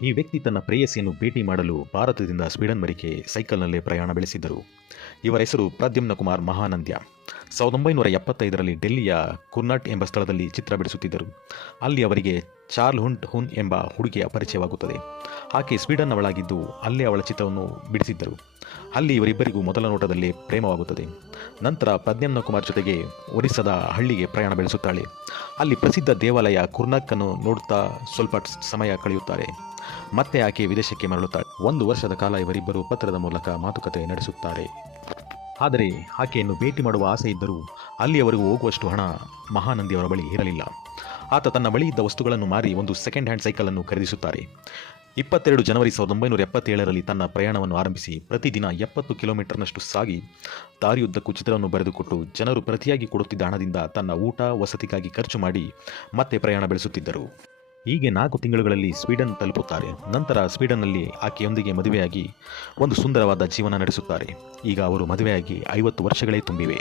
ಈ ವ್ಯಕ್ತಿ ತನ್ನ ಪ್ರೇಯಸಿಯನ್ನು ಭೇಟಿ ಮಾಡಲು ಭಾರತದಿಂದ ಸ್ವೀಡನ್ವರೆಗೆ ಸೈಕಲ್ನಲ್ಲೇ ಪ್ರಯಾಣ ಬೆಳೆಸಿದ್ದರು. ಇವರ ಹೆಸರು ಪ್ರದ್ಯುಮ್ನ ಕುಮಾರ್ ಮಹಾನಂದ್ಯ. 1975ರಲ್ಲಿ ಡೆಲ್ಲಿಯ ಕುರ್ನಾಟ್ ಎಂಬ ಸ್ಥಳದಲ್ಲಿ ಚಿತ್ರ ಬಿಡಿಸುತ್ತಿದ್ದರು. ಅಲ್ಲಿ ಅವರಿಗೆ ಚಾರ್ಲ್ ಹುನ್ ಎಂಬ ಹುಡುಗಿಯ ಪರಿಚಯವಾಗುತ್ತದೆ. ಆಕೆ ಸ್ವೀಡನ್ನವಳಾಗಿದ್ದು ಅಲ್ಲೇ ಅವಳ ಚಿತ್ರವನ್ನು ಬಿಡಿಸಿದ್ದರು. ಅಲ್ಲಿ ಇವರಿಬ್ಬರಿಗೂ ಮೊದಲ ನೋಟದಲ್ಲೇ ಪ್ರೇಮವಾಗುತ್ತದೆ. ನಂತರ ಪ್ರದ್ಯುಮ್ನ ಕುಮಾರ್ ಜೊತೆಗೆ ಒರಿಸ್ಸಾದ ಹಳ್ಳಿಗೆ ಪ್ರಯಾಣ ಬೆಳೆಸುತ್ತಾಳೆ. ಅಲ್ಲಿ ಪ್ರಸಿದ್ಧ ದೇವಾಲಯ ಕುರ್ನಾಕನ್ನು ನೋಡುತ್ತಾ ಸ್ವಲ್ಪ ಸಮಯ ಕಳೆಯುತ್ತಾರೆ. ಮತ್ತೆ ಆಕೆ ವಿದೇಶಕ್ಕೆ ಮರಳುತ್ತಾಳೆ. 1 ವರ್ಷದ ಕಾಲ ಇವರಿಬ್ಬರು ಪತ್ರದ ಮೂಲಕ ಮಾತುಕತೆ ನಡೆಸುತ್ತಾರೆ. ಆದರೆ ಆಕೆಯನ್ನು ಭೇಟಿ ಮಾಡುವ ಆಸೆ ಇದ್ದರೂ ಅಲ್ಲಿಯವರೆಗೂ ಹೋಗುವಷ್ಟು ಹಣ ಮಹಾನಂದಿಯವರ ಬಳಿ ಇರಲಿಲ್ಲ. ಆತ ತನ್ನ ಬಳಿ ಇದ್ದ ವಸ್ತುಗಳನ್ನು ಮಾರಿ ಒಂದು ಸೆಕೆಂಡ್ ಹ್ಯಾಂಡ್ ಸೈಕಲನ್ನು ಖರೀದಿಸುತ್ತಾರೆ. 22 ಜನವರಿ 1977ರಲ್ಲಿ ತನ್ನ ಪ್ರಯಾಣವನ್ನು ಆರಂಭಿಸಿ ಪ್ರತಿದಿನ 70 ಕಿಲೋಮೀಟರ್ನಷ್ಟು ಸಾಗಿ ದಾರಿಯುದ್ದಕ್ಕೂ ಚಿತ್ರವನ್ನು ಬರೆದುಕೊಟ್ಟು ಜನರು ಪ್ರತಿಯಾಗಿ ಕೊಡುತ್ತಿದ್ದ ಹಣದಿಂದ ತನ್ನ ಊಟ ವಸತಿಗಾಗಿ ಖರ್ಚು ಮಾಡಿ ಮತ್ತೆ ಪ್ರಯಾಣ ಬೆಳೆಸುತ್ತಿದ್ದರು. ಹೀಗೆ 4 ತಿಂಗಳುಗಳಲ್ಲಿ ಸ್ವೀಡನ್ ತಲುಪುತ್ತಾರೆ. ನಂತರ ಸ್ವೀಡನ್ನಲ್ಲಿ ಆಕೆಯೊಂದಿಗೆ ಮದುವೆಯಾಗಿ ಒಂದು ಸುಂದರವಾದ ಜೀವನ ನಡೆಸುತ್ತಾರೆ. ಈಗ ಅವರು ಮದುವೆಯಾಗಿ 50 ವರ್ಷಗಳೇ ತುಂಬಿವೆ.